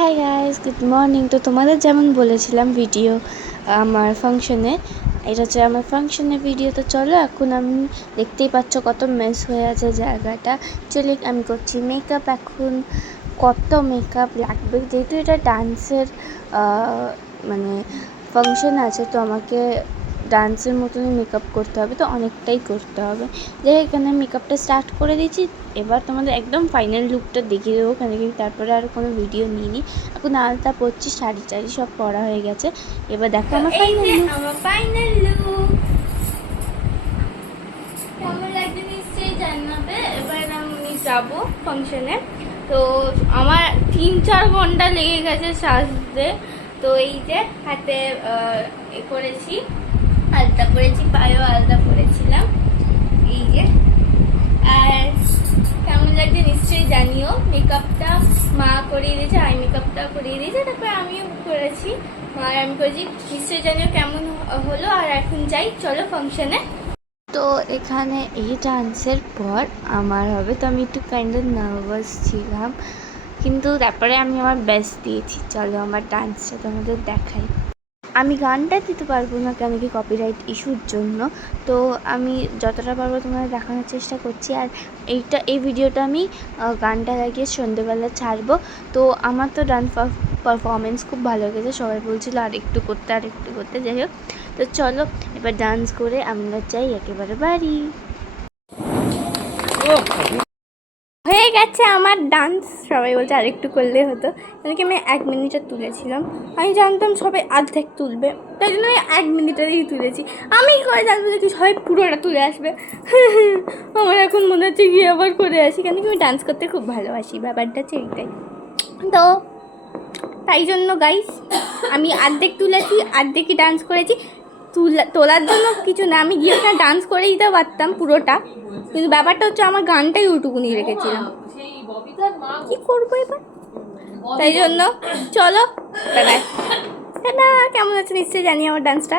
Hi guys, good morning. তো তোমাদের যেমন বলেছিলাম ভিডিও আমার ফাংশনে, এটা হচ্ছে আমার ফাংশনের ভিডিও। তো চলো, এখন আমি দেখতেই পাচ্ছ কত মেস হয়ে আছে জায়গাটা। চলে আমি করছি মেকআপ। এখন কত মেকআপ লাগবে, যেহেতু এটা ডান্সের মানে ফাংশন আছে, তো আমাকে ডান্সের মতনই মেকআপ করতে হবে, তো অনেকটাই করতে হবে। যাই এখানে মেকআপটা স্টার্ট করে দিয়েছি। এবার তোমাদের একদম ফাইনাল লুকটা দেখিয়ে দেবো, কেন কি তারপরে আর কোনো ভিডিও নিইনি। এখন আলতা পরছি, শাড়ি টাড়ি সব পরা হয়ে গেছে। এবার দেখো আমার ফাইনাল লুক। কেমন লাগছে নিশ্চয়ই জানাবে। এবার আমি যাবো ফাংশনে। তো আমার 3-4 ঘন্টা লেগে গেছে সাজতে। তো এই যে হাতে করেছি, আলতা পরেছি, পায়েও আলতা পরেছিলাম, এই যে। আর কেমন লাগছে নিশ্চয়ই জানিও। মেকআপটা মা করিয়ে দিয়েছে, আই মেকআপটা করিয়ে দিয়েছে, তারপরে আমিও করেছি, মা আর আমি করেছি। নিশ্চয়ই জানিও কেমন হলো। আর এখন যাই, চলো ফাংশনে। তো এখানে এই ডান্সের পর আমার হবে, তো আমি একটু কাইন্ড অফ নার্ভাস ছিলাম, কিন্তু তারপরে আমি আমার বেস্ট দিয়েছি। চলো আমার ডান্সটা তোমাদের দেখাই। আমি গানটা দিতে পারবো না, কেন কি কপিরাইট ইস্যুর জন্য। তো আমি যতটা পারবো তোমাদের দেখানোর চেষ্টা করছি। আর এই ভিডিওটা আমি গানটা লাগিয়ে সন্ধ্যেবেলা ছাড়বো। তো আমার তো ডান্স পারফরমেন্স খুব ভালো লেগেছে, সবাই বলছিল আর একটু করতে। যাই হোক, তো চলো এবার ডান্স করে আমরা যাই একেবারে বাড়ি। হয়ে গেছে আমার ডান্স। সবাই বলছে আর একটু করলে হতো, কেন কি আমি 1 মিনিটে তুলেছিলাম। আমি জানতাম সবাই অর্ধেক তুলবে, তাই জন্য আমি 1 মিনিটেরই তুলেছি। আমি করে জানবো যে তুই সবাই পুরোটা তুলে আসবে। আমার এখন মনে হচ্ছে গিয়ে আবার করে আসি, কেন কি আমি ডান্স করতে খুব ভালোবাসি, ব্যাপারটা হচ্ছে এইটাই। তো তাই জন্য গাইস, আমি অর্ধেক তুলেছি, অর্ধেকই ডান্স করেছি। তোলার জন্য কিছু না, আমি গিয়ে ওখানে ডান্স করে দিতে পারতাম পুরোটা, কিন্তু ব্যাপারটা হচ্ছে আমার গানটাই ওইটুকুনি রেখেছিলাম। কি করবো এবার, তাই জন্য চলো টাটা। কেমন আছে নিশ্চয়ই জানি আমার ডান্সটা।